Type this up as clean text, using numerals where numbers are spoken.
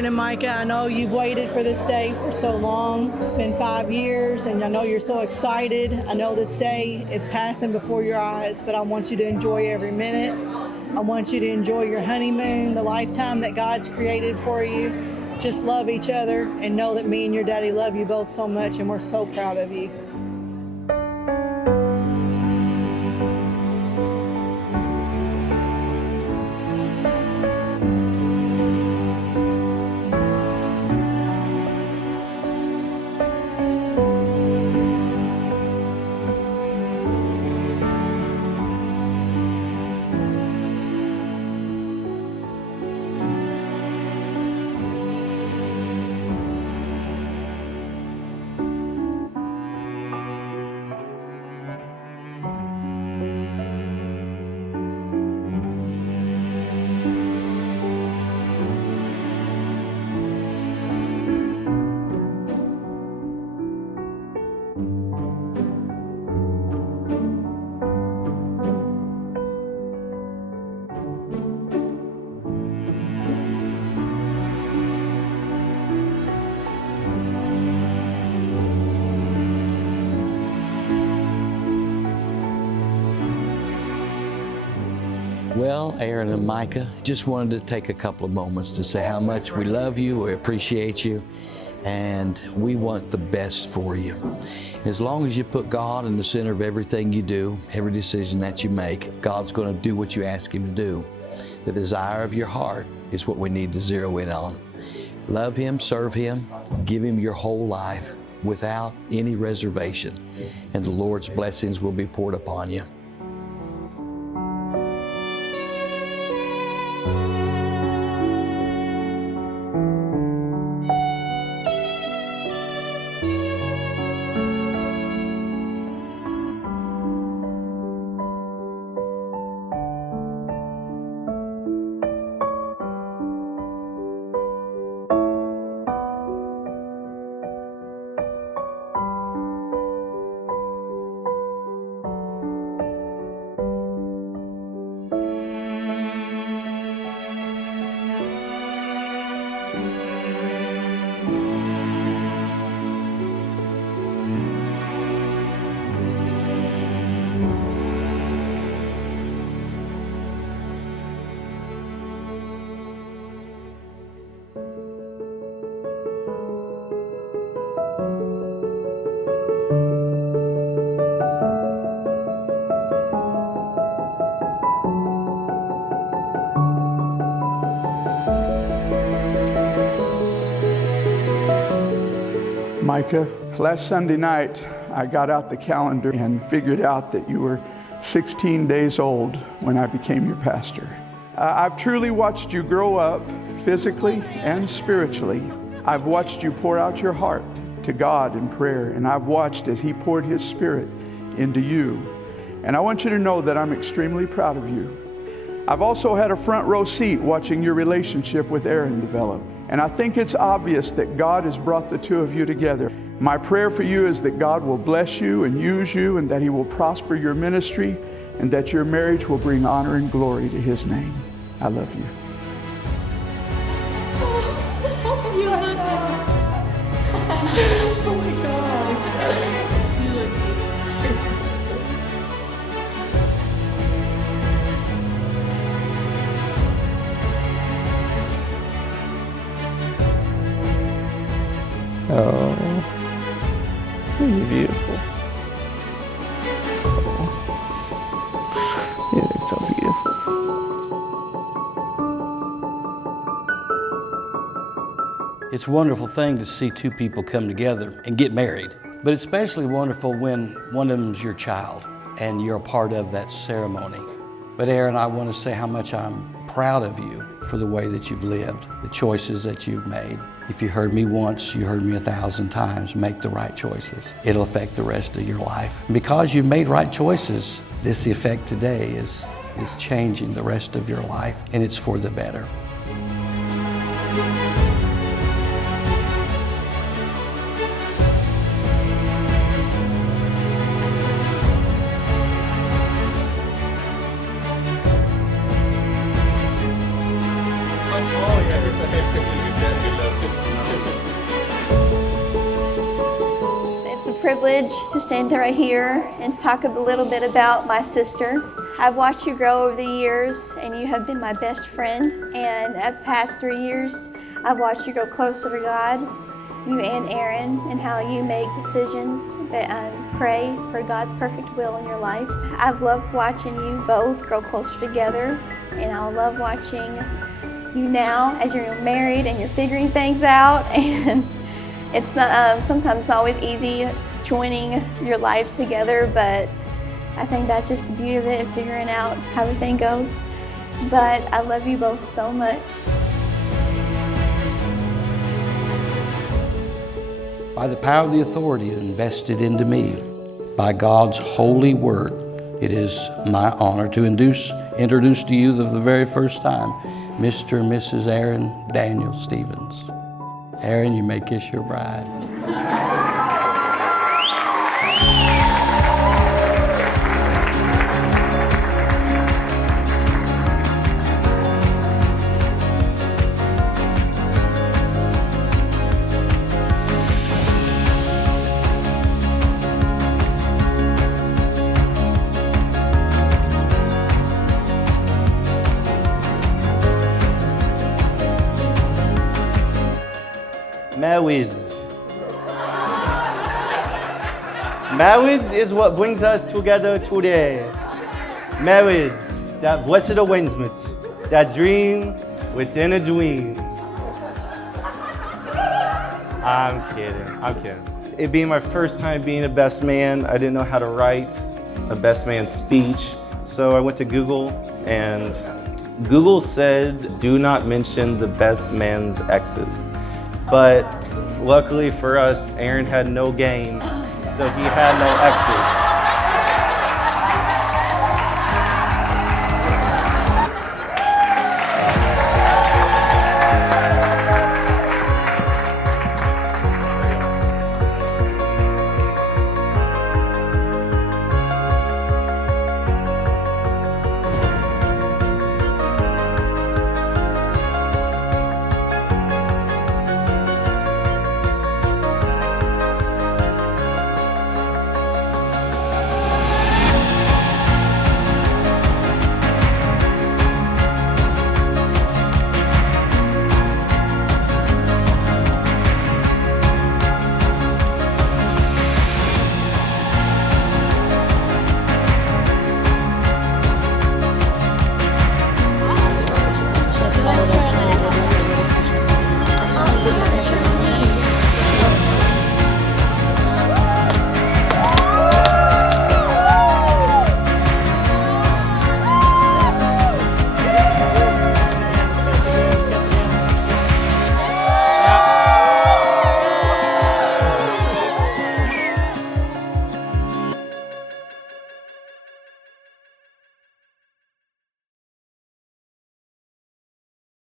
Aaron and Micah, I know you've waited for this day for so long. It's been 5 years, and I know you're so excited. I know this day is passing before your eyes, but I want you to enjoy every minute. I want you to enjoy your honeymoon, the lifetime that God's created for you. Just love each other and know that me and your daddy love you both so much, and we're so proud of you. Well, Aaron and Micah, just wanted to take a couple of moments to say how much we love you, we appreciate you, and we want the best for you. As long as you put God in the center of everything you do, every decision that you make, God's going to do what you ask Him to do. The desire of your heart is what we need to zero in on. Love Him, serve Him, give Him your whole life without any reservation, and the Lord's blessings will be poured upon you. Micah, last Sunday night, I got out the calendar and figured out that you were 16 days old when I became your pastor. I've truly watched you grow up physically and spiritually. I've watched you pour out your heart to God in prayer, and I've watched as He poured His Spirit into you. And I want you to know that I'm extremely proud of you. I've also had a front row seat watching your relationship with Aaron develop. And I think it's obvious that God has brought the two of you together. My prayer for you is that God will bless you and use you, and that He will prosper your ministry, and that your marriage will bring honor and glory to His name. I love you. Oh my gosh. Oh, this is beautiful. Oh, you look so beautiful. It's a wonderful thing to see two people come together and get married, but it's especially wonderful when one of them's your child and you're a part of that ceremony. But Aaron, I want to say how much I'm proud of you for the way that you've lived, the choices that you've made. If you heard me once, you heard me 1,000 times. Make the right choices. It'll affect the rest of your life. And because you've made right choices, this effect today is changing the rest of your life, and it's for the better. Oh, yeah, privilege to stand right here and talk a little bit about my sister. I've watched you grow over the years, and you have been my best friend. And at the past 3 years, I've watched you grow closer to God, you and Aaron, and how you make decisions and pray for God's perfect will in your life. I've loved watching you both grow closer together, and I love watching you now as you're married and you're figuring things out. And it's not sometimes always easy joining your lives together, but I think that's just the beauty of it and figuring out how everything goes. But I love you both so much. By the power of the authority invested into me by God's holy word, it is my honor to introduce to you for the very first time, Mr. and Mrs. Aaron Daniel Stevens. Aaron, you may kiss your bride. Marriage. Marriage is what brings us together today. Marriage, that blessed arrangement, that dream within a dream. I'm kidding. It being my first time being a best man, I didn't know how to write a best man speech. So I went to Google, and Google said, do not mention the best man's exes. But luckily for us, Aaron had no game, so he had no exes.